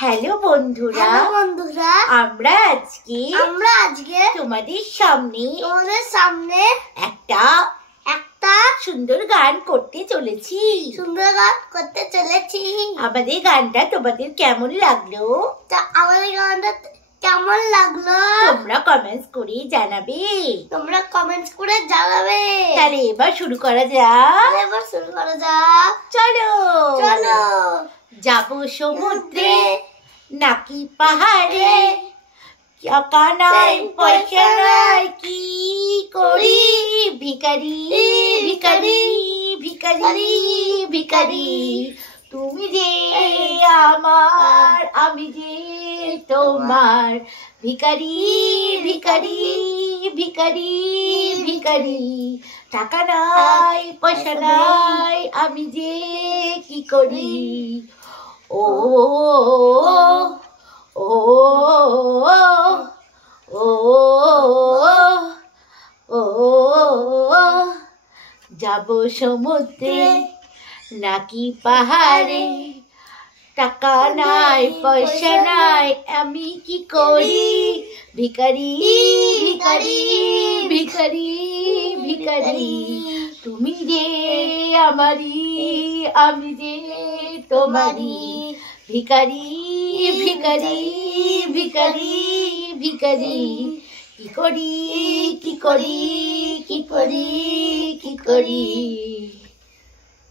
Hello বন্ধুরা, আমরা আজকে তোমাদের সামনে একটা সুন্দর গান করতে চলেছি। আমাদের গানটা তোমাদের কেমন লাগলো? তোমরা কমেন্টস করে জানাবে। তাহলে এবার শুরু করা যাক। চলো যাবো সমুদ্রে নাকি পাহাড়ে, টাকা নাই পয়সা নাই কি করি, ভিখারি ভিখারি ভিখারি ভিখারি। তুমি যে আমার, আমি যে তোমার, ভিখারি ভিখারি ভিখারি ভিখারি। টাকা নাই পয়সা নাই, আমি যে কি করি। ও ও ও ও যাবো সমুদ্রে নাকি পাহাড়ে, টাকা নাই পয়সা নাই, আমি কি করি, ভিখারি ভিখারি ভিখারি ভিখারি। তুমি যে আমারি, আমি যে তোমারি, ভিখারি ভিখারি ভিখারি ভিখারি। কি করি কি করি কি করি কি করি।